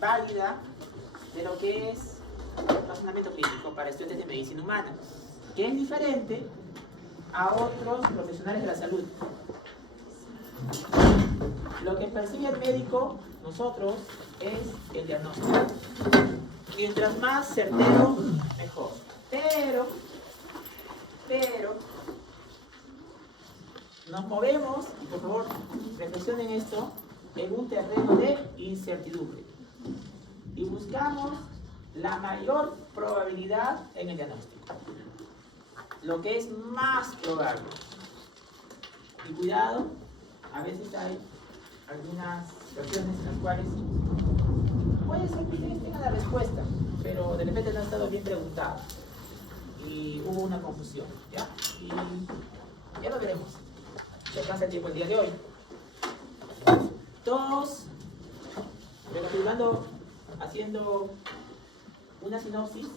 válida de lo que es razonamiento clínico para estudiantes de medicina humana, que es diferente a otros profesionales de la salud. Lo que persigue el médico, nosotros, es el diagnóstico. Mientras más certero, mejor. Pero, nos movemos, y por favor, reflexionen esto, en un terreno de incertidumbre. Y buscamos la mayor probabilidad en el diagnóstico. Lo que es más probable. Y cuidado, a veces hay algunas situaciones en las cuales puede ser que ustedes tengan la respuesta, pero de repente no ha estado bien preguntado y hubo una confusión, ¿ya? Y ya lo veremos. Se alcanza el tiempo el día de hoy. Todos, recapitulando, haciendo una sinopsis,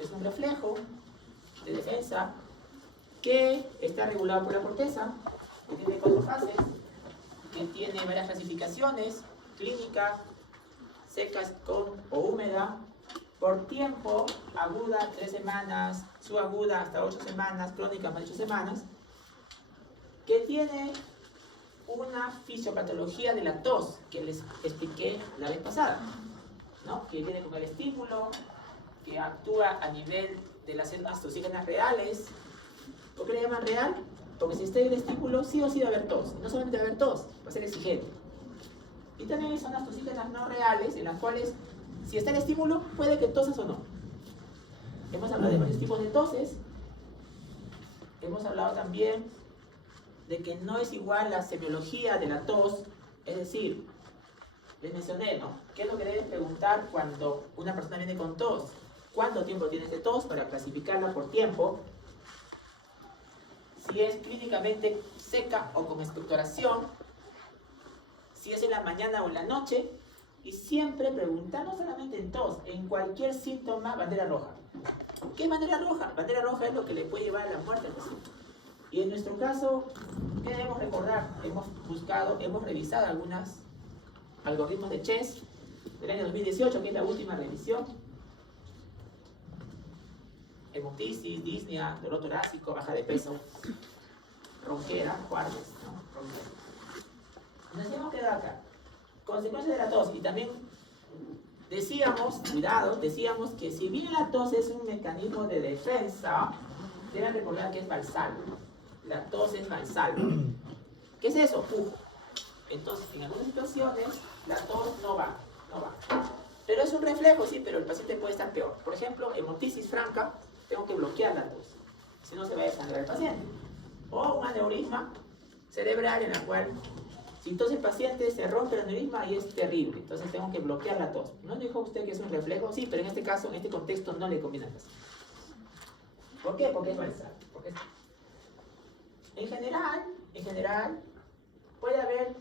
es un reflejo de defensa que está regulado por la corteza, que tiene 4 fases, que tiene varias clasificaciones: clínica, seca con o húmeda, por tiempo, aguda 3 semanas, subaguda hasta 8 semanas, crónica más de 8 semanas, que tiene una fisiopatología de la tos que les expliqué la vez pasada, ¿no? Que viene con el estímulo, que actúa a nivel de las células toxígenas reales. ¿Por qué le llaman real? Porque si está el estímulo, sí o sí va a haber tos. No solamente va a haber tos, va a ser exigente. Y también hay zonas toxígenas no reales, en las cuales, si está el estímulo, puede que tosas o no. Hemos hablado de varios tipos de toses. Hemos hablado también de que no es igual la semiología de la tos. Es decir, les mencioné, ¿no? ¿Qué es lo que debes preguntar cuando una persona viene con tos? ¿Cuánto tiempo tienes de tos? Para clasificarla por tiempo. Si es clínicamente seca o con expectoración, si es en la mañana o en la noche, y siempre preguntar, no solamente en tos, en cualquier síntoma, bandera roja. ¿Qué es bandera roja? Bandera roja es lo que le puede llevar a la muerte al paciente. Y en nuestro caso, ¿qué debemos recordar? Hemos buscado, hemos revisado algunos algoritmos de Chess del año 2018, que es la última revisión. Hemoptisis, disnea, dolor torácico, baja de peso, ronquera, Juárez, ¿no? Ronquera. Nos hemos quedado acá. Consecuencias de la tos. Y también decíamos, cuidado, decíamos que si bien la tos es un mecanismo de defensa, deben recordar que es valsalva. La tos es valsalva. ¿Qué es eso? Entonces, en algunas situaciones, la tos no va. Pero es un reflejo, sí, pero el paciente puede estar peor. Por ejemplo, hemoptisis franca, tengo que bloquear la tos, si no se va a desangrar el paciente. O un aneurisma cerebral en la cual, si entonces el paciente se rompe el aneurisma y es terrible, entonces tengo que bloquear la tos. ¿No dijo usted que es un reflejo? Sí, pero en este caso, en este contexto, no le conviene al paciente. ¿Por qué? Porque es valsalva. En general, puede haber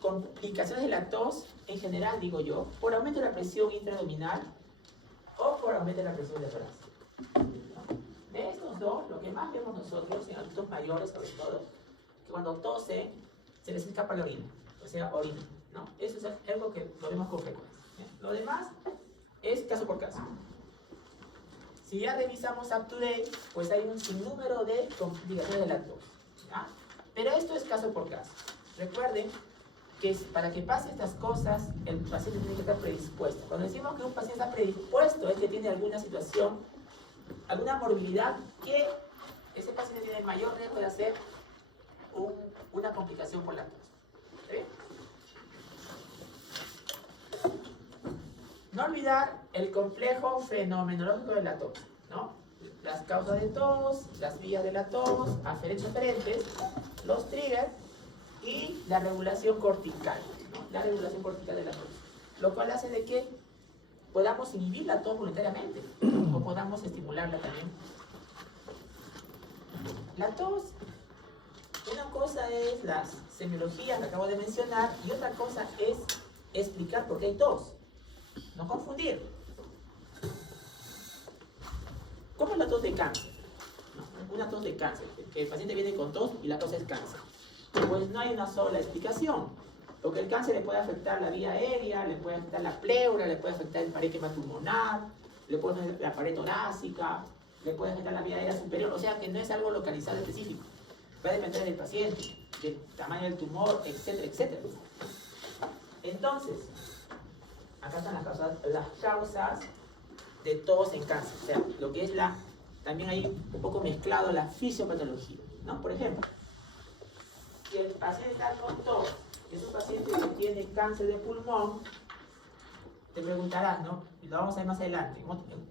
complicaciones de la tos, en general digo yo, por aumento de la presión intraabdominal o por aumento de la presión de tórax. De estos dos, lo que más vemos nosotros, en adultos mayores sobre todo, que cuando tosen, se les escapa la orina, o sea, orina, ¿no? Eso es algo que lo vemos con frecuencia. Lo demás es caso por caso. Si ya revisamos UpToDate, pues hay un sinnúmero de complicaciones de la tos, ¿ya? Pero esto es caso por caso. Recuerden que para que pase estas cosas, el paciente tiene que estar predispuesto. Cuando decimos que un paciente está predispuesto, es que tiene alguna situación, alguna morbilidad, que ese paciente tiene mayor riesgo de hacer una complicación por la tos. ¿Sí? No olvidar el complejo fenomenológico de la tos, ¿no? Las causas de tos, las vías de la tos, aferentes, los triggers y la regulación cortical, ¿no? La regulación cortical de la tos. Lo cual hace de que podamos inhibir la tos voluntariamente o podamos estimularla también. La tos, una cosa es las semiologías que acabo de mencionar y otra cosa es explicar por qué hay tos. No confundir. ¿Cómo es la tos de cáncer? No, una tos de cáncer, que el paciente viene con tos y la tos es cáncer. Pues no hay una sola explicación. Porque el cáncer le puede afectar la vía aérea, le puede afectar la pleura, le puede afectar el parénquima pulmonar, le puede afectar la pared torácica, le puede afectar la vía aérea superior. O sea que no es algo localizado específico. Va a depender del paciente, del tamaño del tumor, etcétera, etcétera. Entonces, acá están las causas de tos en cáncer. O sea, lo que es también hay un poco mezclado la fisiopatología, ¿no? Por ejemplo, si el paciente está con tos, que es un paciente que tiene cáncer de pulmón, te preguntarás, ¿no? Y lo vamos a ver más adelante,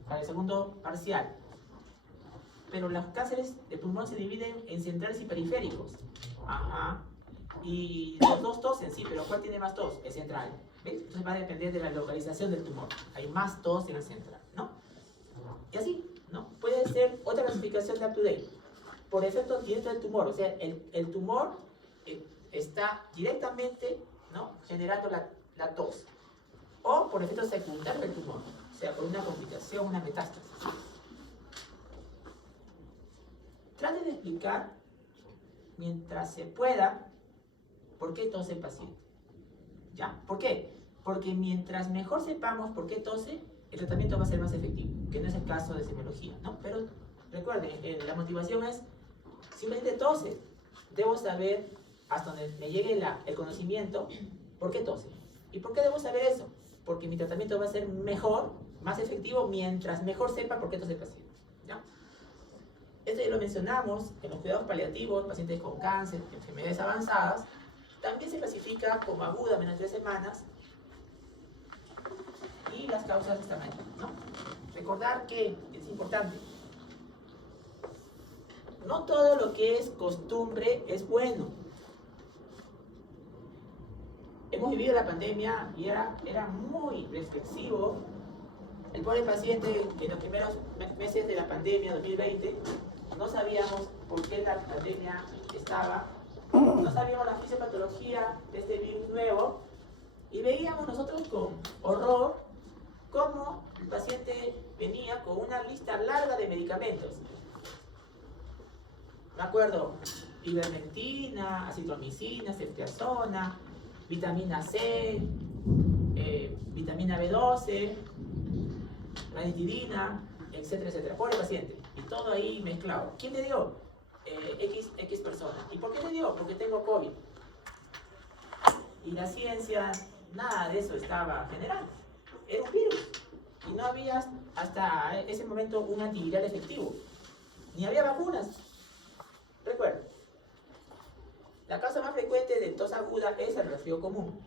para el segundo parcial. Pero los cánceres de pulmón se dividen en centrales y periféricos. Ajá. Y los dos tosen, sí, pero ¿cuál tiene más tos? El central. ¿Ves? Entonces va a depender de la localización del tumor. Hay más tos en el central, ¿no? Y así, ¿no? Puede ser otra clasificación de up-to-date. Por efecto directo del tumor. O sea, el tumor está directamente, ¿no?, generando la tos. O por efecto secundario del tumor. O sea, por una complicación, una metástasis. Trate de explicar, mientras se pueda, por qué tose el paciente. ¿Ya? ¿Por qué? Porque mientras mejor sepamos por qué tose, el tratamiento va a ser más efectivo, que no es el caso de semiología, ¿no? Pero recuerden, la motivación es, simplemente tose. Debo saber, hasta donde me llegue el conocimiento, por qué tose. ¿Y por qué debo saber eso? Porque mi tratamiento va a ser mejor, más efectivo, mientras mejor sepa por qué tose el paciente. ¿Ya? Esto ya lo mencionamos en los cuidados paliativos, pacientes con cáncer, enfermedades avanzadas. También se clasifica como aguda menos de 3 semanas y las causas están aquí, ¿no? Recordar que es importante, no todo lo que es costumbre es bueno. Hemos vivido la pandemia y era muy reflexivo. El pobre paciente que en los primeros meses de la pandemia 2020 no sabíamos por qué la pandemia estaba, no sabíamos la fisiopatología de este virus nuevo y veíamos nosotros con horror cómo el paciente venía con una lista larga de medicamentos. Me acuerdo, ivermectina, acitromicina, ceftriaxona, vitamina C, vitamina B12, ranitidina, etcétera, etcétera. Pobre paciente. Y todo ahí mezclado. ¿Quién le dio? X persona. ¿Y por qué le dio? Porque tengo COVID. Y la ciencia, nada de eso estaba general. Era un virus. Y no había hasta ese momento un antiviral efectivo. Ni había vacunas. Recuerda, la causa más frecuente de tos aguda es el resfrío común.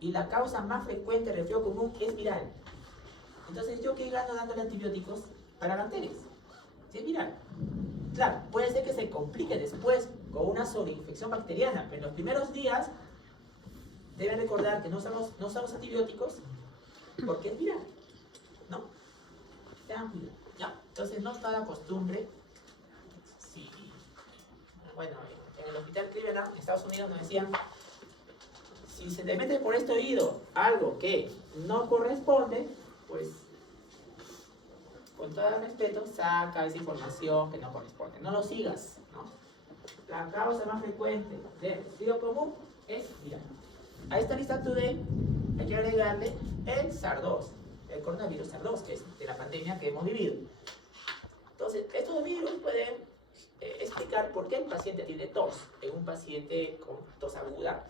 Y la causa más frecuente de resfrío común es viral. Entonces, ¿yo qué gano dándole antibióticos para bacterias? Si es viral. Claro, puede ser que se complique después con una sobreinfección bacteriana, pero en los primeros días deben recordar que no usamos antibióticos porque es viral, ¿no? Ya. Entonces, no toda costumbre. Sí. Bueno, en el hospital Cleveland, en Estados Unidos, nos decían, si se te mete por este oído algo que no corresponde, pues, con todo el respeto, saca esa información que no corresponde. No lo sigas, ¿no? La causa más frecuente de resfrío común es viral. A esta lista today hay que agregarle el SARS-2, el coronavirus SARS-2, que es de la pandemia que hemos vivido. Entonces, estos virus pueden explicar por qué el paciente tiene tos. En un paciente con tos aguda,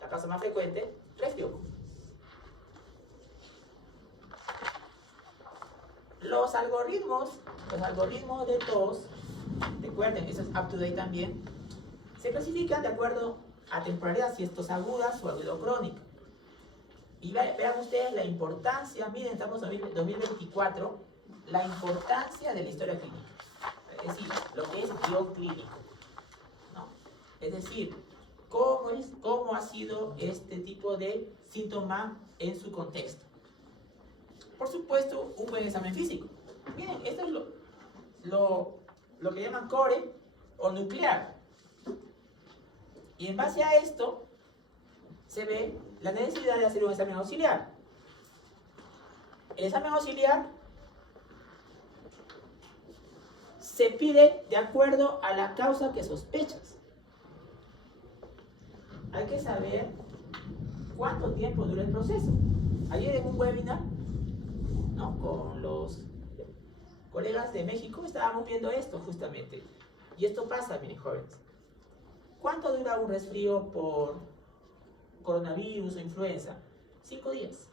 la causa más frecuente, resfrío común. Los algoritmos de tos, recuerden, eso es up to date también, se clasifican de acuerdo a temporalidad, si es tos aguda o agudo crónica. Y vean ustedes la importancia, miren, estamos en 2024, la importancia de la historia clínica. Es decir, lo que es guión clínico, ¿no? Es decir, cómo ha sido este tipo de síntoma en su contexto. Por supuesto, un buen examen físico. Miren, esto es lo que llaman core o nuclear. Y en base a esto, se ve la necesidad de hacer un examen auxiliar. El examen auxiliar se pide de acuerdo a la causa que sospechas. Hay que saber cuánto tiempo dura el proceso. Ayer en un webinar, ¿no?, con los colegas de México estábamos viendo esto justamente. Y esto pasa, miren, jóvenes. ¿Cuánto dura un resfrío por coronavirus o influenza? 5 días.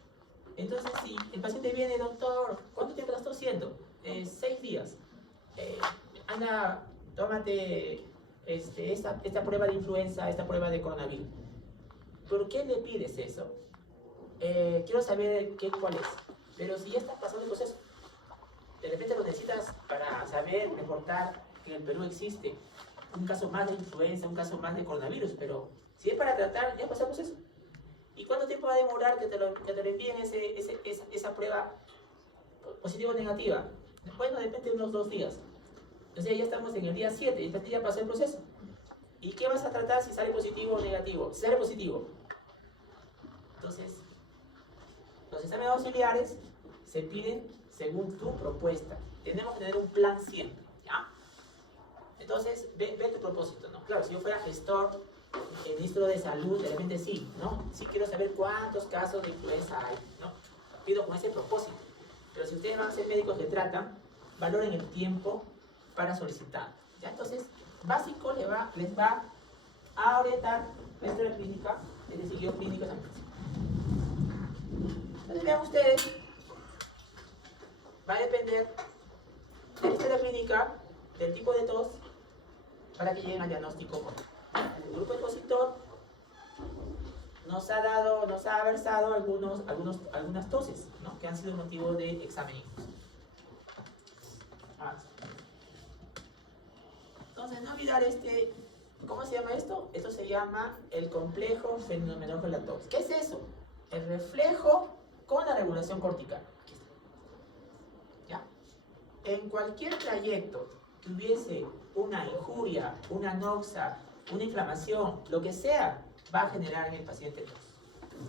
Entonces, si el paciente viene, doctor, ¿cuánto tiempo estás tosiendo? 6 días. Anda, tómate esta prueba de influenza, esta prueba de coronavirus. ¿Por qué le pides eso? Quiero saber cuál es. Pero si ya está pasando el proceso, de repente lo necesitas para saber, reportar que en el Perú existe un caso más de influenza, un caso más de coronavirus, pero si es para tratar, ya pasó el proceso. ¿Y cuánto tiempo va a demorar que te lo envíen esa prueba positiva o negativa? Bueno, depende de unos 2 días. Entonces ya estamos en el día 7 y ya pasó el proceso. ¿Y qué vas a tratar si sale positivo o negativo? Si sale positivo. Entonces, los exámenes auxiliares se piden según tu propuesta. Tenemos que tener un plan siempre, ¿ya? Entonces, ve tu propósito, ¿no? Claro, si yo fuera gestor, ministro de salud, de repente sí, ¿no? Sí quiero saber cuántos casos de influenza hay, ¿no? Pido con ese propósito. Pero si ustedes van a ser médicos que tratan, valoren el tiempo para solicitar, ¿ya? Entonces, básico les va a orientar la historia clínica, es decir, guión clínico también. Entonces, vean ustedes, va a depender de la historia clínica, del tipo de tos, para que lleguen al diagnóstico correcto. El grupo expositor nos ha versado algunas toses, ¿no?, que han sido motivo de examen. Entonces, no olvidar ¿cómo se llama esto? Esto se llama el complejo fenomenológico de la tos. ¿Qué es eso? El reflejo con la regulación cortical. Aquí está. ¿Ya? En cualquier trayecto que hubiese una injuria, una anoxia, una inflamación, lo que sea, va a generar en el paciente tos.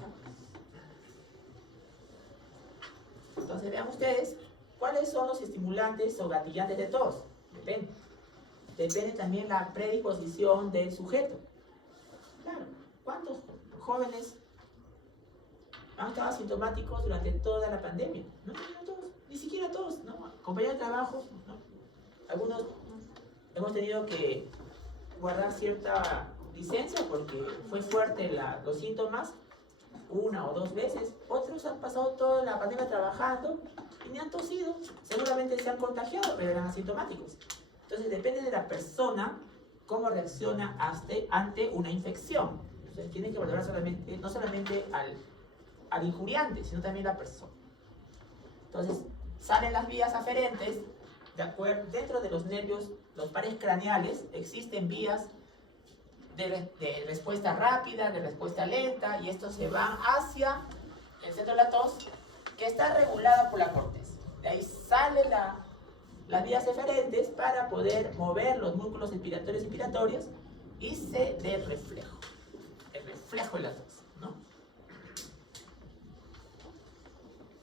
¿Ya? Entonces, vean ustedes, ¿cuáles son los estimulantes o gatillantes de tos? Depende. Depende también la predisposición del sujeto. Claro, ¿cuántos jóvenes han estado asintomáticos durante toda la pandemia? No todos, ni siquiera todos, ¿no? Compañeros de trabajo, ¿no? Algunos hemos tenido que guardar cierta licencia porque fue fuerte los síntomas 1 o 2 veces. Otros han pasado toda la pandemia trabajando y ni han tosido. Seguramente se han contagiado, pero eran asintomáticos. Entonces depende de la persona cómo reacciona ante una infección. Entonces tienen que valorar no solamente al injuriante, sino también la persona. Entonces salen las vías aferentes, dentro de los nervios, los pares craneales, existen vías de respuesta rápida, de respuesta lenta, y estos se van hacia el centro de la tos, que está regulada por la corteza. De ahí salen las vías eferentes para poder mover los músculos expiratorios y expiratorios y se dé el reflejo de la tos, ¿no?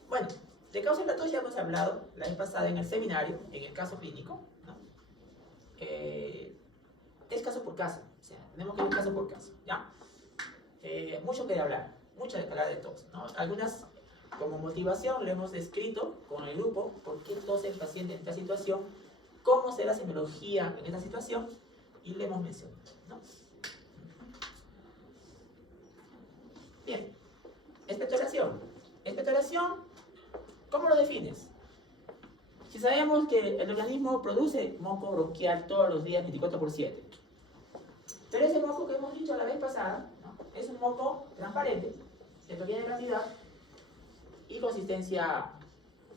Bueno, de causa de la tos ya hemos hablado la vez pasada en el seminario, en el caso clínico, ¿no? Es caso por caso, o sea, tenemos que ver caso por caso, ¿ya? Mucho que hablar de tos, ¿no? Algunas, como motivación, lo hemos descrito con el grupo, por qué tose el paciente en esta situación, cómo será la semiología en esta situación, y le hemos mencionado, ¿no? Bien, expectoración. Expectoración, ¿cómo lo defines? Si sabemos que el organismo produce moco bronquial todos los días 24/7, pero ese moco que hemos dicho la vez pasada, ¿no?, es un moco transparente, de pequeña cantidad y consistencia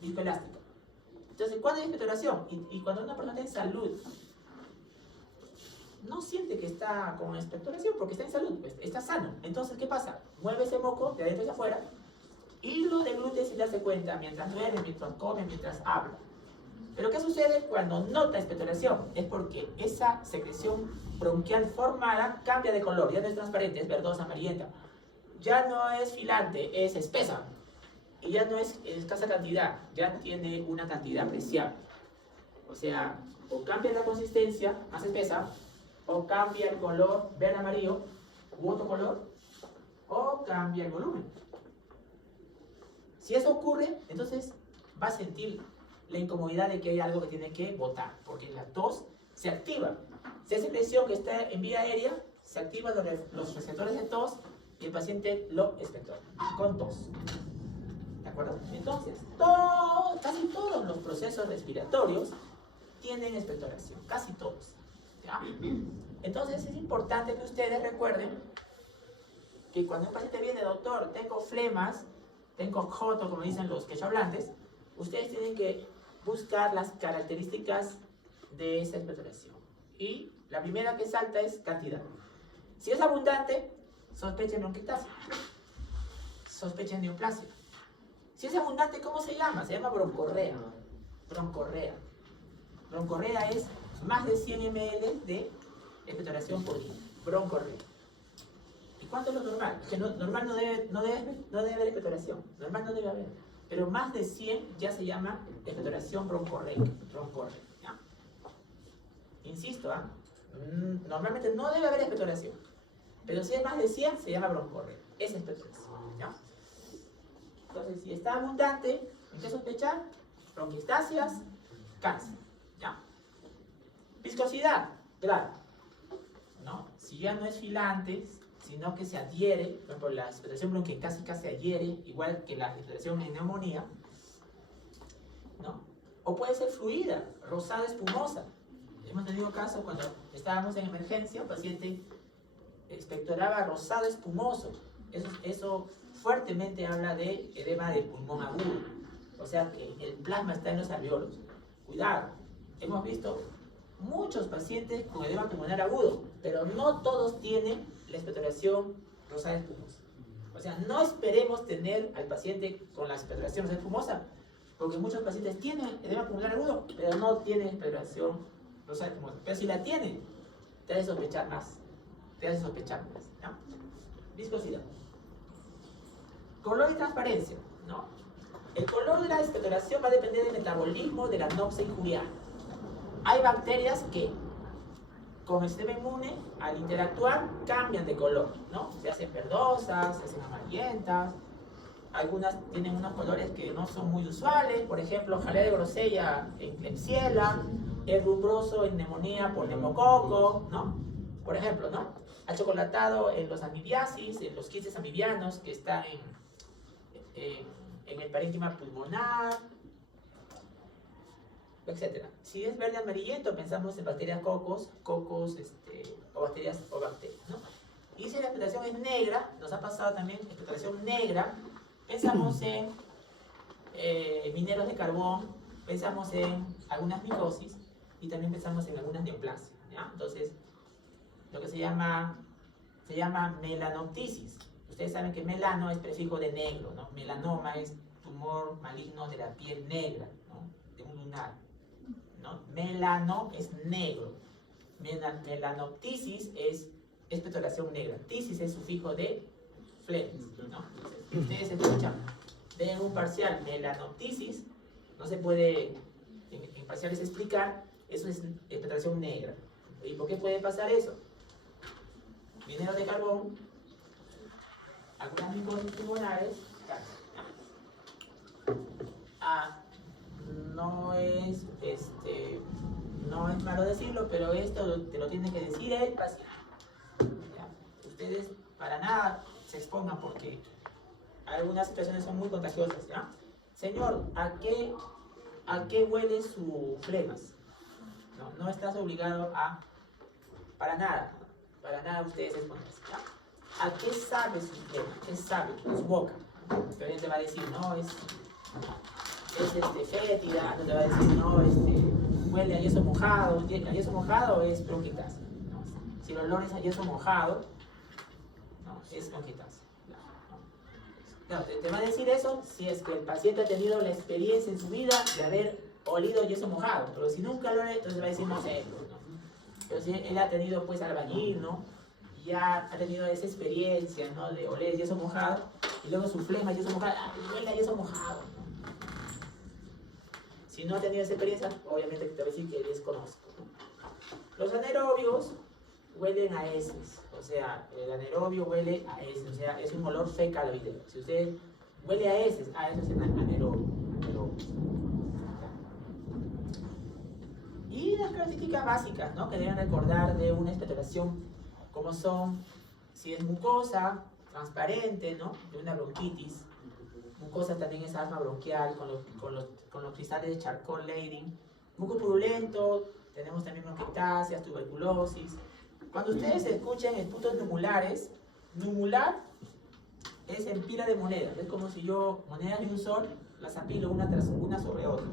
viscoelástica. Entonces, ¿cuándo hay expectoración? Y cuando una persona está en salud, no siente que está con expectoración porque está en salud, pues, está sano. Entonces, ¿qué pasa? Mueve ese moco de adentro hacia afuera y lo deglute sin darse cuenta, mientras duerme, mientras come, mientras habla. Pero ¿qué sucede cuando nota expectoración? Es porque esa secreción bronquial formada cambia de color, ya no es transparente, es verdosa, amarillenta. Ya no es filante, es espesa. Y ya no es escasa cantidad, ya tiene una cantidad apreciable. O sea, o cambia la consistencia, más espesa, o cambia el color verde amarillo u otro color, o cambia el volumen. Si eso ocurre, entonces va a sentir la incomodidad de que hay algo que tiene que botar, porque la tos se activa. Si esa presión que está en vía aérea, se activan los receptores de tos y el paciente lo expectora con tos. ¿De acuerdo? Entonces, casi todos los procesos respiratorios tienen expectoración, casi todos. ¿Ya? Entonces es importante que ustedes recuerden que cuando un paciente viene, doctor, tengo flemas, tengo joto, como dicen los quechohablantes, ustedes tienen que buscar las características de esa expectoración. Y la primera que salta es cantidad. Si es abundante, sospechen bronquiectasia, sospechen neoplasia. Si es abundante, ¿cómo se llama? Se llama broncorrea. Broncorrea. Broncorrea es más de 100 ml de expectoración por día. Broncorrea. ¿Y cuánto es lo normal? Que normal no debe haber expectoración. Normal no debe haber. Pero más de 100 ya se llama expectoración broncorreica. Broncorrea. ¿Ya? Insisto, normalmente no debe haber expectoración. Pero si es más de 100 se llama broncorrea. Es expectoración. ¿Ya? Entonces, si está abundante, ¿en qué sospechar? Bronquiectasias, cáncer. ¿Ya? Viscosidad, claro. ¿No? Si ya no es filante, sino que se adhiere, por ejemplo, la expectoración bronquiectásica se adhiere, igual que la expectoración en neumonía, ¿no? O puede ser fluida, rosada, espumosa. Hemos tenido casos cuando estábamos en emergencia, un paciente expectoraba rosado espumoso. Eso fuertemente habla de edema del pulmón agudo. O sea que el plasma está en los alveolos. Cuidado, hemos visto muchos pacientes con edema pulmonar agudo, pero no todos tienen la expectoración rosada espumosa. O sea, no esperemos tener al paciente con la expectoración rosada espumosa, porque muchos pacientes tienen edema pulmonar agudo, pero no tienen expectoración rosada espumosa. Pero si la tienen, te hace sospechar más. ¿No? Viscosidad. Color y transparencia, ¿no? El color de la expectoración va a depender del metabolismo de la anoxia injuriana. Hay bacterias que, con el sistema inmune, al interactuar, cambian de color, ¿no? Se hacen verdosas, se hacen amarillentas. Algunas tienen unos colores que no son muy usuales, por ejemplo, jalea de grosella en Klebsiella, el rubroso en neumonía por neumococo, ¿no? Por ejemplo, ¿no? Achocolatado en los amibiasis, en los quistes amibianos que están en el parénquima pulmonar, etc. Si es verde amarillento, pensamos en bacterias cocos, o bacterias, ¿no? Y si la expectoración es negra, nos ha pasado también expectoración negra, pensamos en mineros de carbón, pensamos en algunas micosis y también pensamos en algunas neoplasias, ¿ya? Entonces, lo que se llama melanoptisis. Ustedes saben que melano es prefijo de negro, ¿no? Melanoma es tumor maligno de la piel negra, ¿no? De un lunar, ¿no? Melano es negro. Melanoptisis es expectoración negra. Tisis es sufijo de flemis, ¿no? Entonces, ustedes escuchan de un parcial melanoptisis, no se puede en parciales explicar, eso es expectoración negra. ¿Y por qué puede pasar eso? Mineros de carbón, algunas micosis pulmonares, no es malo decirlo, pero esto te lo tiene que decir el paciente. ¿Ya? Ustedes para nada se expongan porque algunas situaciones son muy contagiosas, ¿ya? Señor, ¿a qué huele su flemas? No estás obligado a, para nada ustedes exponerse, ¿ya? ¿A qué sabe su flema? ¿Qué sabe? Su boca. Que alguien te va a decir, no, es fétida, no te va a decir, no, huele a yeso mojado. A yeso mojado es bronquiectasia, ¿no? Si el olor es a yeso mojado, no, es bronquiectasia. No, te va a decir eso si es que el paciente ha tenido la experiencia en su vida de haber olido yeso mojado, pero si nunca lo ha, entonces va a decir no sé, ¿no? Pero si él ha tenido pues albañil, ¿no? Ya ha tenido esa experiencia, ¿no? De oler yeso mojado y luego su flema yeso mojado, huele a yeso mojado, ¿no? Si no ha tenido esa experiencia, obviamente te va a decir que desconozco, ¿no? Los anaerobios huelen a heces, O sea, el anaerobio huele a heces, o sea, es un olor fecaloideo. Si usted huele a heces, eso es anaerobio. Y las características básicas, ¿no?, que deben recordar de una expectoración, como son, si es mucosa, transparente, ¿no?, de una bronquitis. Mucosa también es asma bronquial con los cristales de Charcot-Leydig. Muco purulento, tenemos también bronquiectasias, tuberculosis. Cuando ustedes escuchen esputos numulares, numular es en pila de monedas. Es como si yo, monedas de un sol, las apilo una sobre otra.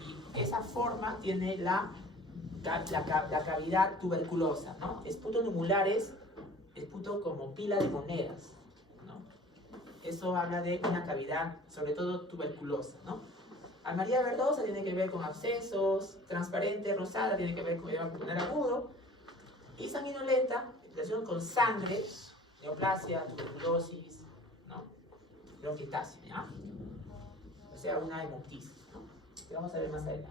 Y esa forma tiene la cavidad tuberculosa, ¿no? Esputos numulares, esputo como pila de monedas, ¿no? Eso habla de una cavidad, sobre todo tuberculosa, ¿no? Amarilla verdosa tiene que ver con abscesos, transparente, rosada tiene que ver con edema pulmonar agudo, y sanguinolenta, relación con sangre, neoplasia, tuberculosis, ¿no?, bronquiectasia, ¿ya? O sea, una hemoptisis, ¿no?, que vamos a ver más adelante.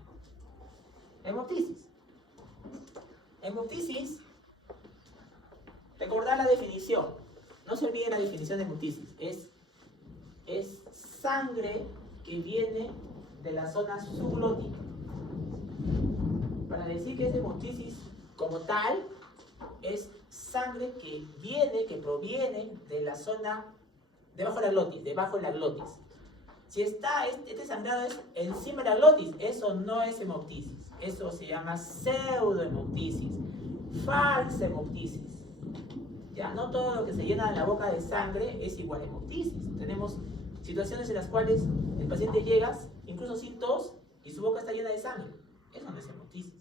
Hemoptisis. Hemoptisis, recordar la definición. No se olviden la definición de hemoptisis. Es sangre que viene de la zona subglótica. Para decir que es hemoptisis como tal, es sangre que proviene de la zona debajo de la glotis. Si está este sangrado es encima de la glotis, eso no es hemoptisis. Eso se llama pseudohemoptisis, falsa hemoptisis. Ya, no todo lo que se llena en la boca de sangre es igual a hemoptisis. Tenemos situaciones en las cuales el paciente llega, incluso sin tos, y su boca está llena de sangre. Eso no es hemoptisis.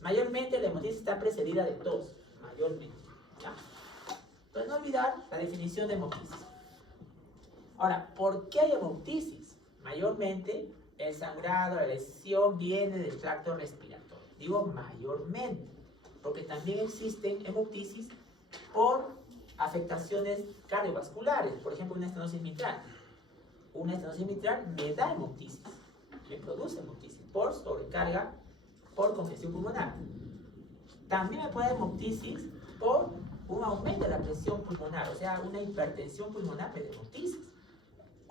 Mayormente la hemoptisis está precedida de tos, mayormente. ¿Ya? Entonces no olvidar la definición de hemoptisis. Ahora, ¿por qué hay hemoptisis? Mayormente el sangrado, la lesión viene del tracto respiratorio. Digo mayormente, porque también existen hemoptisis por afectaciones cardiovasculares, por ejemplo una estenosis mitral. Una estenosis mitral me da hemoptisis, me produce hemoptisis por sobrecarga, por congestión pulmonar. También me puede dar hemoptisis por un aumento de la presión pulmonar, o sea, una hipertensión pulmonar me da hemoptisis.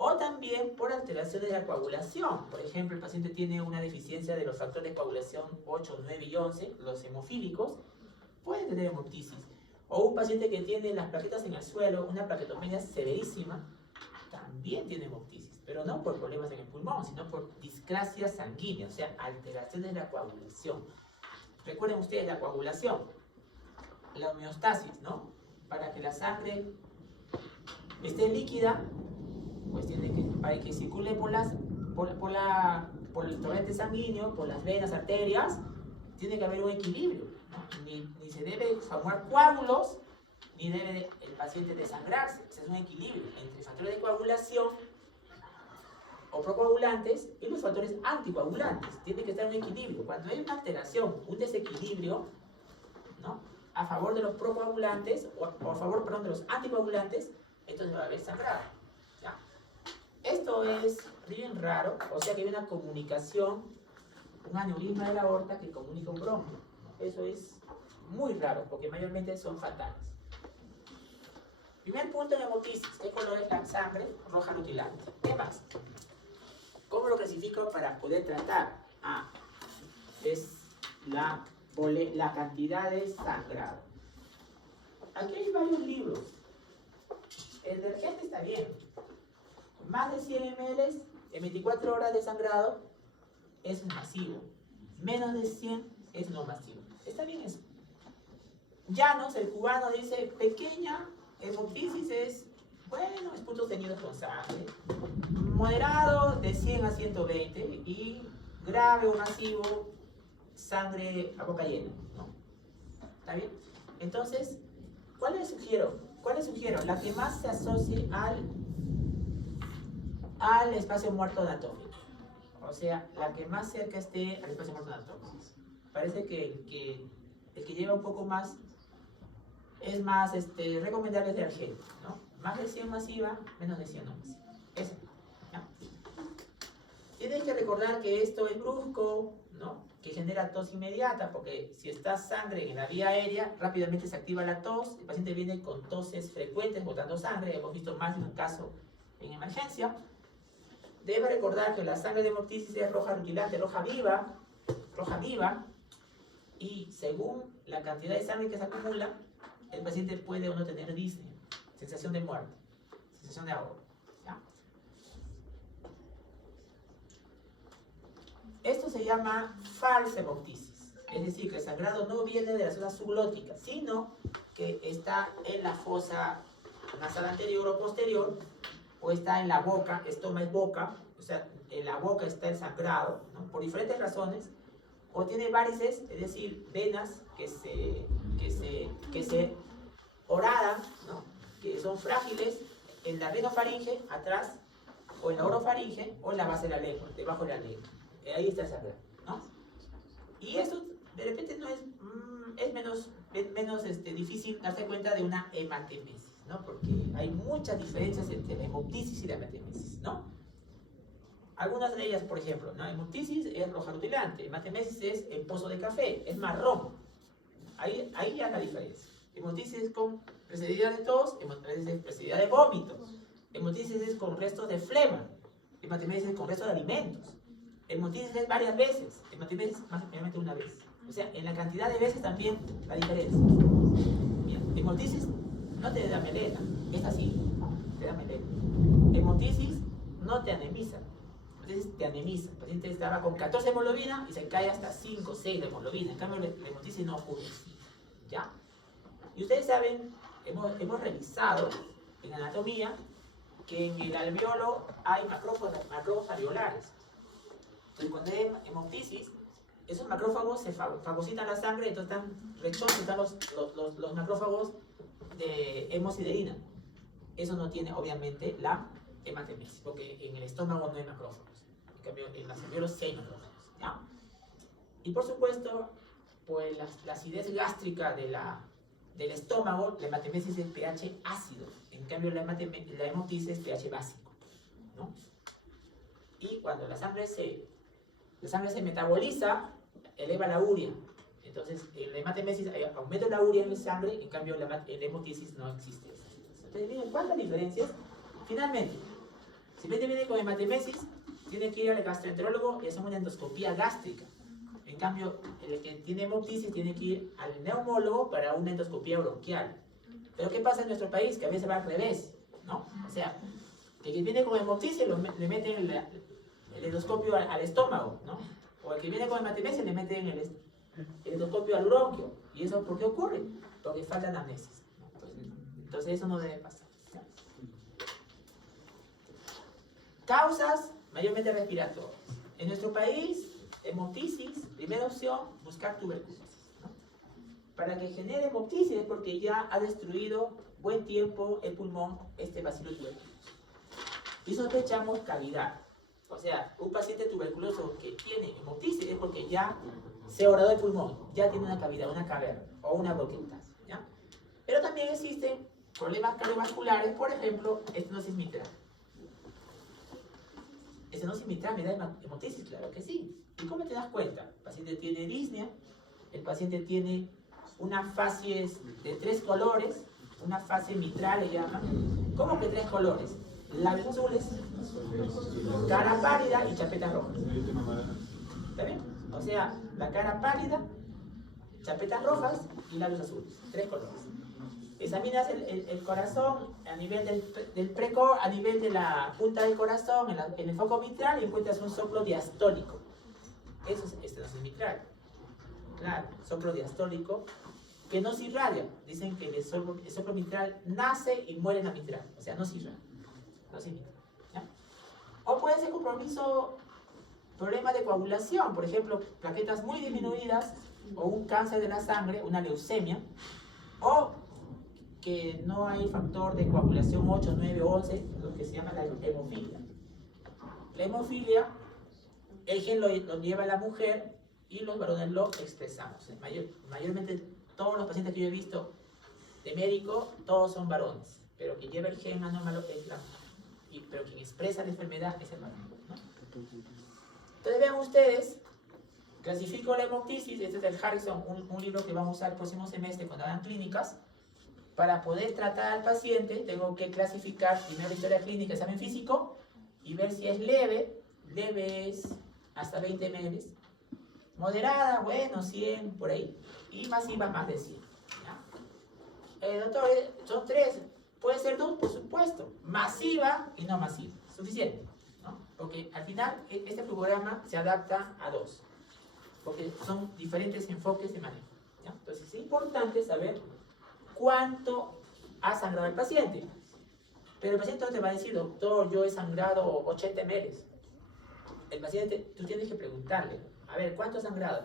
O también por alteraciones de la coagulación. Por ejemplo, el paciente tiene una deficiencia de los factores de coagulación 8, 9 y 11, los hemofílicos, puede tener hemoptisis. O un paciente que tiene las plaquetas en el suelo, una plaquetomía severísima, también tiene hemoptisis, pero no por problemas en el pulmón, sino por discrasia sanguínea, o sea, alteraciones de la coagulación. Recuerden ustedes la coagulación, la homeostasis, ¿no? Para que la sangre esté líquida, pues para que circule por el torrente sanguíneo, por las venas, arterias, tiene que haber un equilibrio, ¿no? Ni se debe formar coágulos, ni debe el paciente desangrarse. Ese es un equilibrio entre factores de coagulación o procoagulantes y los factores anticoagulantes. Tiene que estar en un equilibrio. Cuando hay una alteración, un desequilibrio, ¿no?, a favor de los procoagulantes o a favor, perdón, de los anticoagulantes, entonces va a haber sangrado. ¿Ya? Esto es bien raro, o sea que hay una comunicación, un aneurisma de la aorta que comunica un bronquio. Eso es muy raro porque mayormente son fatales. Primer punto de hemoptisis. ¿Qué color es la sangre? Roja rutilante. ¿Qué más? ¿Cómo lo clasifico para poder tratar? Es la cantidad de sangrado. Aquí hay varios libros. El detergente está bien. Más de 100 ml en 24 horas de sangrado es masivo. Menos de 100 es no masivo. Está bien eso. Llanos, el cubano, dice pequeña hemoptisis es, bueno, esputos teñidos con sangre. Moderado, de 100 a 120. Y grave o masivo, sangre a boca llena, ¿no? ¿Está bien? Entonces, ¿cuál les sugiero? La que más se asocie al espacio muerto anatómico. O sea, la que más cerca esté al espacio muerto anatómico. Parece que el que lleva un poco más es más recomendable de argel, ¿no? Más de 100 masiva, menos de 100 no masiva. Eso. ¿Ya? Tienes que recordar que esto es brusco, ¿no? Que genera tos inmediata, porque si está sangre en la vía aérea, rápidamente se activa la tos, el paciente viene con toses frecuentes, botando sangre, hemos visto más de un caso en emergencia. Debe recordar que la sangre de hemoptisis es roja rutilante, roja viva, y según la cantidad de sangre que se acumula, el paciente puede o no tener disnea, sensación de muerte, sensación de ahogo. ¿Ya? Esto se llama falsa hemoptisis, es decir, que el sangrado no viene de la zona subglótica, sino que está en la fosa nasal anterior o posterior, o está en la boca, estoma es boca, o sea, en la boca está el sangrado, ¿no? Por diferentes razones, o tiene varices, es decir, venas que se horadan, ¿no? Que son frágiles en la renofaringe, atrás, o en la orofaringe, o en la base de la lengua, debajo de la lengua. Ahí está el sangrado, ¿no? Y eso de repente no es, menos difícil darse cuenta de una hematemesis, ¿no? Porque hay muchas diferencias entre la hemoptisis y la hematemesis, ¿no? Algunas de ellas, por ejemplo, ¿no? Hemoptisis es roja rutilante, hematemesis es el pozo de café, es marrón. Ahí ya la diferencia. Hemoptisis es con precedida de tos, hemoptisis es precedida de vómitos, hemoptisis es con restos de flema, hematemesis es con restos de alimentos. Hemoptisis es varias veces, hematemesis más simplemente una vez. O sea, en la cantidad de veces también la diferencia. Bien, hemoptisis no te da melena, esta sí, te da melena. Hemoptisis no te anemiza, entonces te anemiza. El paciente estaba con 14 de hemoglobina y se cae hasta 5 o 6 de hemoglobina. En cambio, la hemoptisis no ocurre así. ¿Ya? Y ustedes saben, hemos revisado en anatomía que en el alveolo hay macrófagos alveolares. Entonces, cuando hay hemoptisis, esos macrófagos se fagocitan la sangre, entonces están rectos, están los macrófagos de hemosiderina. Eso no tiene, obviamente, la hematemesis, porque en el estómago no hay macrófagos. En cambio, en las alveolos sí hay macrófagos. ¿Ya? Y por supuesto, pues la acidez gástrica del estómago, la hematemesis es pH ácido. En cambio, la hemoptisis es pH básico, ¿no? Y cuando la sangre se metaboliza, eleva la urea. Entonces, en la hematemesis aumenta la urea en la sangre, en cambio en la hemoptisis no existe esa situación. Entonces, miren cuántas diferencias. Finalmente, si el paciente viene con hematemesis, tiene que ir al gastroenterólogo y hacer una endoscopía gástrica. En cambio, el que tiene hemoptisis tiene que ir al neumólogo para una endoscopía bronquial. Pero ¿qué pasa en nuestro país? Que a veces va al revés, ¿no? O sea, que el que viene con hemoptisis le meten el endoscopio al estómago, ¿no? O el que viene con hematemesis le meten el endoscopio al bronquio. ¿Y eso por qué ocurre? Porque falta anamnesis, ¿no? Entonces eso no debe pasar, ¿no? Causas mayormente respiratorias. En nuestro país, hemoptisis, primera opción, buscar tuberculosis, ¿no? Para que genere hemoptisis es porque ya ha destruido buen tiempo el pulmón, bacilo tuberculoso. Y sospechamos cavidad. O sea, un paciente tuberculoso que tiene hemoptisis es porque ya se ha horadado el pulmón, ya tiene una cavidad, una caverna o una bronquiectasis, ¿ya? Pero también existen problemas cardiovasculares, por ejemplo, estenosis mitral. Estenosis mitral me da hemoptisis, claro que sí. ¿Y cómo te das cuenta? El paciente tiene disnea, el paciente tiene una facies de 3 colores, una fase mitral le llaman. ¿Cómo que 3 colores? Labios azules, cara pálida y chapetas rojas. ¿Está bien? O sea, la cara pálida, chapetas rojas y labios azules. 3 colores. Examinas el corazón a nivel del preco, a nivel de la punta del corazón, en el foco mitral, y encuentras un soplo diastólico. Eso es estenosis mitral. Claro, soplo diastólico que no se irradia. Dicen que el soplo mitral nace y muere en la mitral. O sea, no se irradia. No se irradia, ¿ya? O puede ser compromiso, problema de coagulación. Por ejemplo, plaquetas muy disminuidas, o un cáncer de la sangre, una leucemia, o que no hay factor de coagulación 8, 9 o 11, lo que se llama la hemofilia. La hemofilia, el gen lo lleva la mujer y los varones lo expresamos. Mayormente todos los pacientes que yo he visto de médico, todos son varones, pero quien lleva el gen anómalo es la mujer, pero quien expresa la enfermedad es el varón, ¿no? Entonces vean ustedes Clasifico la hemoptisis, este es del Harrison, un libro que vamos a usar el próximo semestre cuando hagan clínicas. Para poder tratar al paciente, tengo que clasificar primero la historia clínica, examen físico, y ver si es leve es hasta 20 ml, moderada, bueno, 100, por ahí, y masiva más de 100. Doctor, son 3, puede ser 2, por supuesto, masiva y no masiva, suficiente, ¿no? Porque al final este programa se adapta a 2, porque son diferentes enfoques de manejo, ¿ya? Entonces es importante saber cuánto ha sangrado el paciente. Pero el paciente no te va a decir, doctor, yo he sangrado 80 ml. El paciente, tú tienes que preguntarle, a ver, ¿cuánto ha sangrado?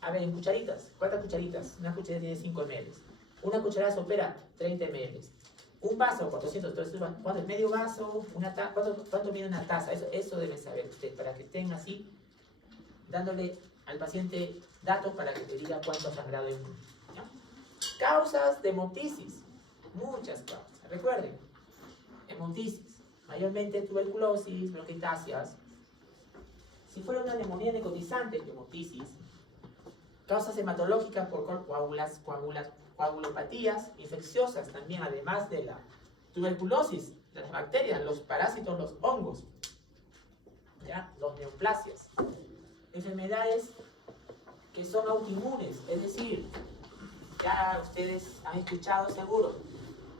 A ver, en cucharitas, ¿cuántas cucharitas? Una cucharita tiene 5 ml. Una cucharada sopera, 30 ml. Un vaso, 400. Entonces, ¿cuánto es medio vaso? ¿Cuánto mide una taza? Eso deben saber ustedes, para que estén así, dándole al paciente datos para que te diga cuánto ha sangrado en uno. Causas de hemoptisis, muchas causas. Recuerden, hemoptisis, mayormente tuberculosis, bronquitáceas. Si fuera una neumonía necrotizante, hemoptisis. Causas hematológicas por coagulopatías infecciosas también, además de la tuberculosis, las bacterias, los parásitos, los hongos, ¿ya? Los neoplasias. Enfermedades que son autoinmunes, es decir, ya ustedes han escuchado seguro,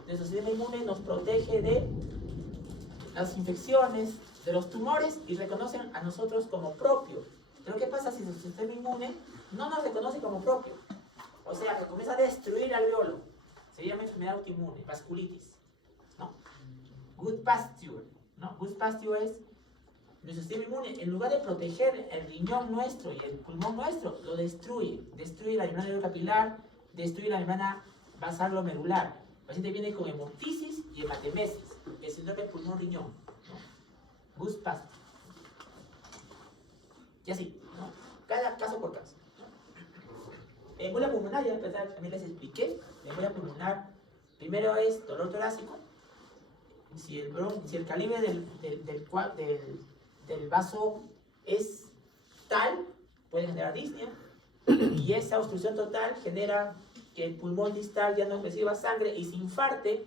nuestro sistema inmune nos protege de las infecciones, de los tumores y reconocen a nosotros como propio. Pero ¿qué pasa si nuestro sistema inmune no nos reconoce como propio? O sea, que comienza a destruir alveolo. Se llama enfermedad autoinmune, vasculitis, ¿no? Good pasture, ¿no? Good pasture es nuestro sistema inmune, en lugar de proteger el riñón nuestro y el pulmón nuestro, lo destruye. Destruye la membrana capilar, destruye la membrana basal-glomerular. El paciente viene con hemoptisis y hematemesis, el síndrome pulmón-riñón, ¿no? Good pasture. Y así, ¿no? Cada caso por caso. Embolia pulmonar, ya también les expliqué. Embolia pulmonar, primero es dolor torácico. Si el calibre del vaso es tal, puede generar disnea. Y esa obstrucción total genera que el pulmón distal ya no reciba sangre y se infarte.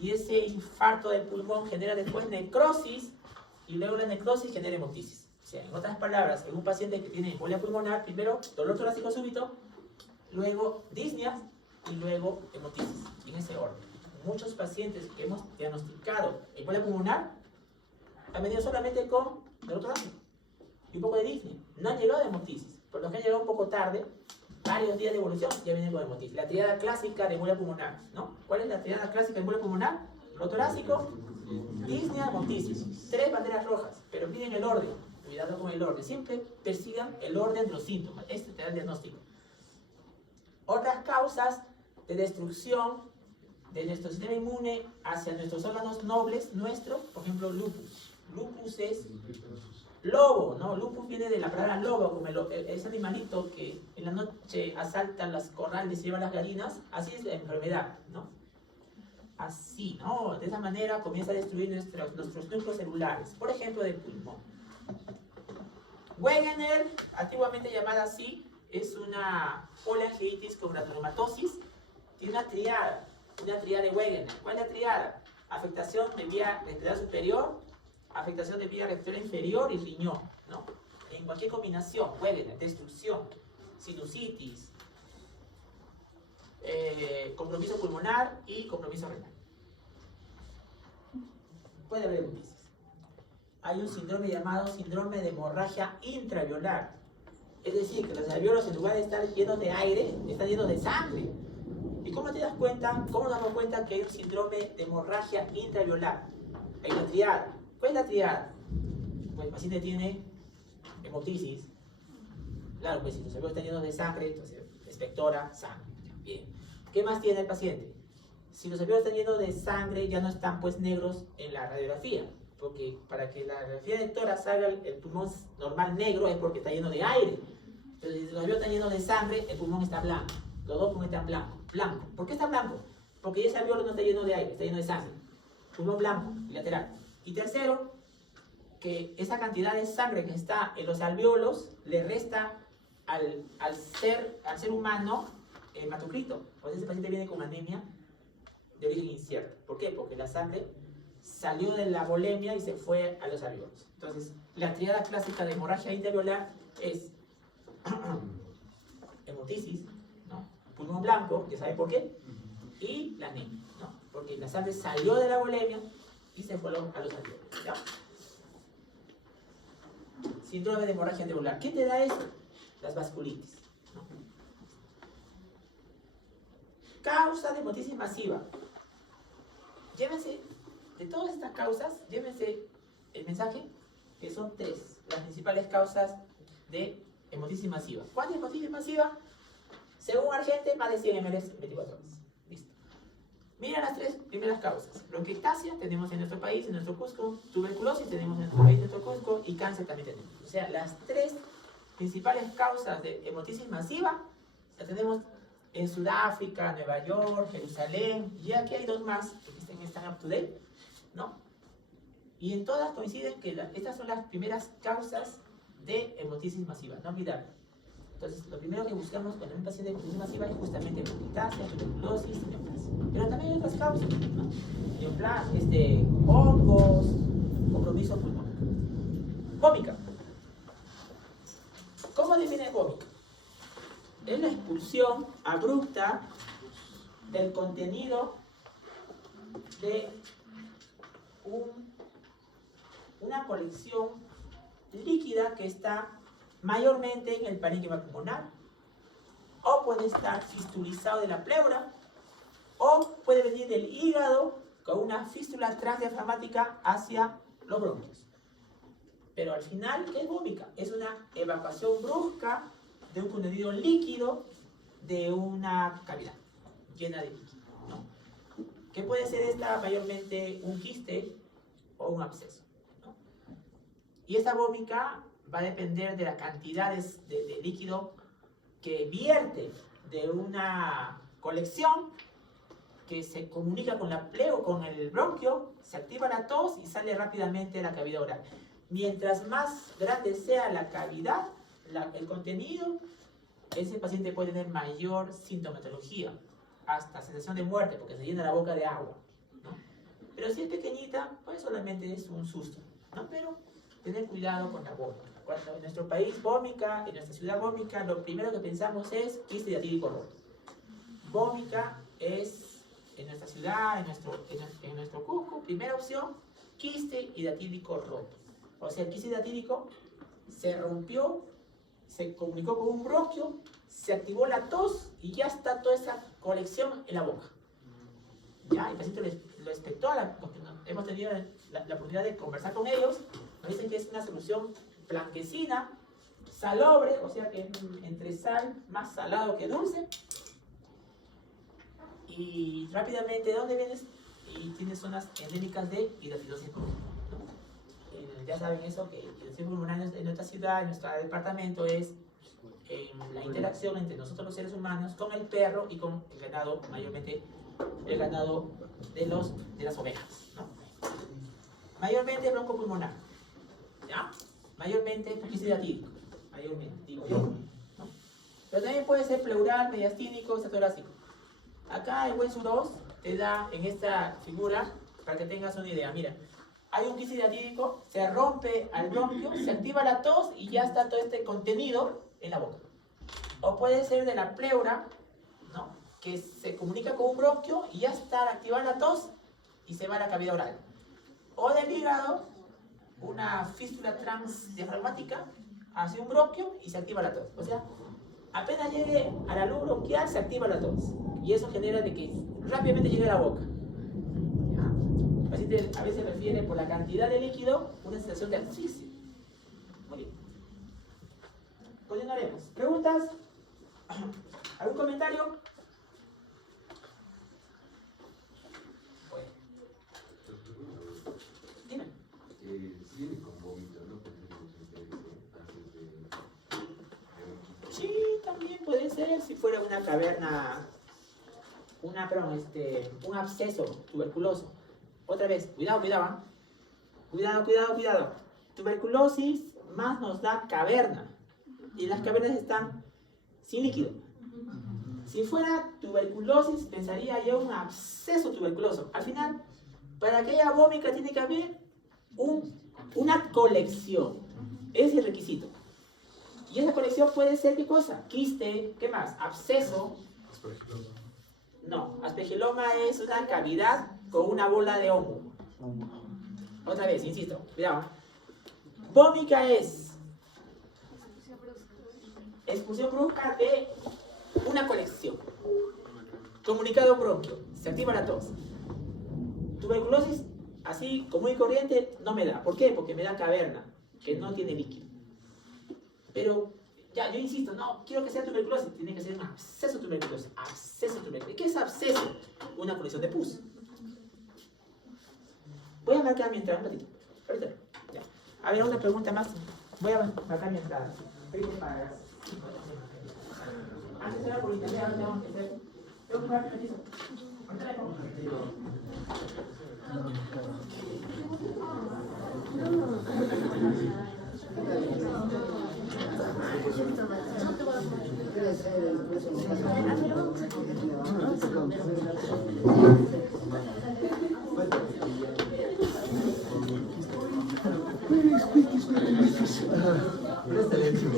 Y ese infarto del pulmón genera después necrosis. Y luego la necrosis genera hemoptisis. O sea, en otras palabras, en un paciente que tiene embolia pulmonar, primero dolor torácico súbito, luego disnea y luego hemoptisis, en ese orden. Muchos pacientes que hemos diagnosticado embolia pulmonar han venido solamente con dolor torácico y un poco de disnea. No han llegado a hemoptisis. Por los que han llegado un poco tarde, varios días de evolución, ya vienen con hemoptisis. La triada clásica de embolia pulmonar, ¿no? ¿Cuál es la triada clásica de embolia pulmonar? Dolor torácico, disnea, hemoptisis. 3 banderas rojas, pero miren el orden. Cuidado con el orden. Siempre persigan el orden de los síntomas. Este te da el diagnóstico. Otras causas de destrucción de nuestro sistema inmune hacia nuestros órganos nobles nuestros, por ejemplo, lupus. Lupus es lobo, ¿no? Lupus viene de la palabra lobo, como ese animalito que en la noche asalta las corrales y lleva las gallinas. Así es la enfermedad, ¿no? Así, ¿no? De esa manera comienza a destruir nuestros núcleos celulares, por ejemplo, del pulmón. Wegener, antiguamente llamada así, es una poliangiitis con granulomatosis. Tiene una triada de Wegener. ¿Cuál es la triada? Afectación de vía respiratoria superior, afectación de vía respiratoria inferior y riñón, ¿no? En cualquier combinación, Wegener, destrucción, sinusitis, compromiso pulmonar y compromiso renal. Puede haber hemoptisis. Hay un síndrome llamado síndrome de hemorragia intraalveolar. Es decir, que los alveolos, en lugar de estar llenos de aire, están llenos de sangre. ¿Y cómo te das cuenta? ¿Cómo nos damos cuenta que hay un síndrome de hemorragia intraalveolar? Hay una triada. ¿Cuál es la triada? Pues el paciente tiene hemoptisis. Claro, pues si los alveolos están llenos de sangre, entonces expectora sangre. Bien. ¿Qué más tiene el paciente? Si los alveolos están llenos de sangre, ya no están pues negros en la radiografía. Porque para que la radiografía de tórax salga el pulmón normal negro es porque está lleno de aire. Entonces, si los alveolos están llenos de sangre, el pulmón está blanco. Los dos pulmones están blanco. ¿Por qué está blanco? Porque ese alveolo no está lleno de aire, está lleno de sangre. Pulmón blanco, bilateral. Y tercero, que esa cantidad de sangre que está en los alveolos le resta al ser humano hematocrito. Por eso ese paciente viene con anemia de origen incierto. ¿Por qué? Porque la sangre salió de la volemia y se fue a los alveolos. Entonces, la triada clásica de hemorragia interalveolar es hemotisis, ¿no? Pulmón blanco, que sabe por qué, y la anemia, ¿no? Porque la sangre salió de la volemia y se fue a los alveolos, ¿ya? Síndrome de hemorragia interalveolar. ¿Qué te da eso? Las vasculitis, ¿no? Causa de hemotisis masiva. Llévense, de todas estas causas, llévense el mensaje, que son 3 las principales causas de hemotisis masiva. ¿Cuánta hemotisis masiva? Según Argente, más de 100 ml en 24 horas. Listo. Mira las 3 primeras causas. Bronquiectasia tenemos en nuestro país, en nuestro Cusco. Tuberculosis tenemos en nuestro país, en nuestro Cusco. Y cáncer también tenemos. O sea, las 3 principales causas de hemotisis masiva las tenemos en Sudáfrica, Nueva York, Jerusalén. Y aquí hay 2 más que están up to date, ¿no? Y en todas coinciden que estas son las primeras causas de hemotisis masiva. No olvidarlo. Entonces, lo primero que buscamos cuando un paciente de hemotisis masiva es justamente bronquiectasia, tuberculosis, neoplasia. Pero también hay otras causas, ¿no? Neoplasia, hongos, compromiso pulmonar. Vómica. ¿Cómo define vómica? Es la expulsión abrupta del contenido de una colección líquida que está mayormente en el parénquima pulmonar, o puede estar fistulizado de la pleura, o puede venir del hígado con una fístula transdiafragmática hacia los bronquios. Pero al final, ¿qué es vómica? Es una evacuación brusca de un contenido líquido de una cavidad llena de líquido, ¿no? ¿Qué puede ser esta? Mayormente un quiste o un absceso, ¿no? Y esta vómica va a depender de la cantidad de líquido que vierte de una colección que se comunica con la pleo, con el bronquio, se activa la tos y sale rápidamente a la cavidad oral. Mientras más grande sea la cavidad, el contenido, ese paciente puede tener mayor sintomatología, hasta sensación de muerte, porque se llena la boca de agua, ¿no? Pero si es pequeñita, pues solamente es un susto, ¿no? Pero tener cuidado con la vómica. Cuando en nuestro país vómica, en nuestra ciudad vómica, lo primero que pensamos es quiste diatídico roto. Vómica es, en nuestra ciudad, en nuestro Cusco, primera opción, quiste hidatídico roto. O sea, el quiste hidatídico se rompió, se comunicó con un bronquio, se activó la tos y ya está toda esa colección en la boca. Ya, el paciente lo expectó, hemos tenido la oportunidad de conversar con ellos, nos dicen que es una solución blanquecina, salobre, o sea que entre sal, más salado que dulce. Y rápidamente, ¿de dónde vienes? Y tiene zonas endémicas de hidrofilosis pulmonar, ¿no? Ya saben eso, que hidrofilosis pulmonar en nuestra ciudad, en nuestro departamento, es la interacción entre nosotros los seres humanos con el perro y con el ganado, mayormente el ganado de las ovejas, ¿no? Mayormente broncopulmonar, ¿ya? Mayormente quiste hidatídico, mayormente, digo yo, ¿no? Pero también puede ser pleural, mediastínico, estatorácico. Acá el buen Suros te da en esta figura, para que tengas una idea, mira, hay un quiste hidatídico, se rompe al bronquio, se activa la tos y ya está todo este contenido en la boca. O puede ser de la pleura, ¿no? Que se comunica con un bronquio y ya está activada la tos y se va a la cavidad oral. O del hígado, una fístula transdiafragmática hacia un bronquio y se activa la tos. O sea, apenas llegue a la luz bronquial se activa la tos. Y eso genera de que rápidamente llegue a la boca. El paciente a veces refiere por la cantidad de líquido una sensación de asfixia. Muy bien. Continuaremos. ¿Preguntas? ¿Algún comentario? Bueno. Dime. Si viene con vómito, ¿no? Sí, también puede ser si fuera una caverna, un absceso tuberculoso. Otra vez, cuidado, cuidado, ¿eh? Cuidado. Tuberculosis más nos da caverna. y las cavernas están sin líquido. Si fuera tuberculosis, pensaría yo un absceso tuberculoso. Al final, para que haya vómica tiene que haber una colección. Ese es el requisito. Y esa colección puede ser, ¿qué cosa? Quiste, ¿qué más? Absceso. No, aspergiloma es una cavidad con una bola de hongo. Otra vez, insisto, cuidado. Vómica es expulsión brusca de una colección. Comunicado bronquio, se activa la tos. Tuberculosis, así común y corriente, no me da. ¿Por qué? Porque me da caverna, que no tiene líquido. Pero, ya, yo insisto, no, quiero que sea tuberculosis, tiene que ser un absceso tuberculoso. Absceso tuberculoso. ¿Qué es absceso? Una colección de pus. Voy a marcar mi entrada un ratito. Ahorita. Ya. A ver, otra pregunta más. Voy a marcar mi entrada. Antes era por internet, ahora tengo que hacer. Tengo que marcar permiso. Ahorita le pongo.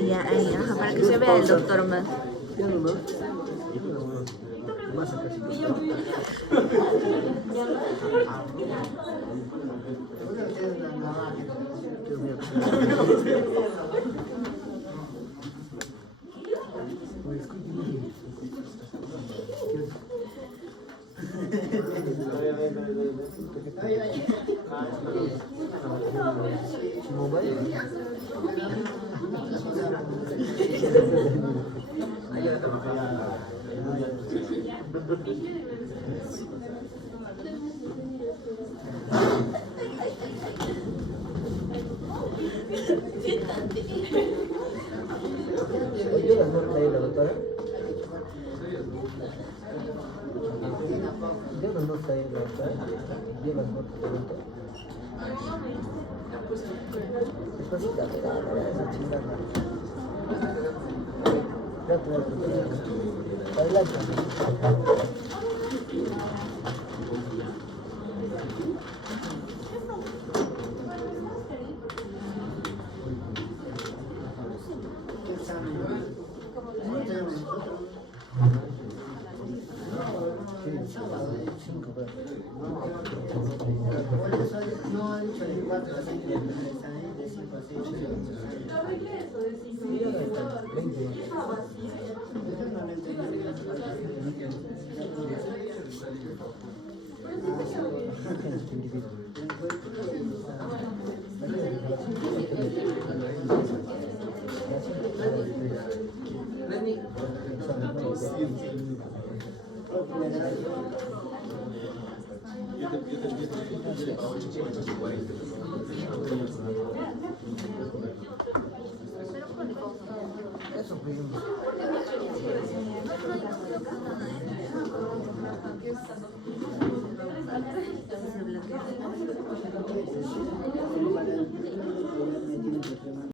Ya, ahí, ajá, para que se vea el doctor más.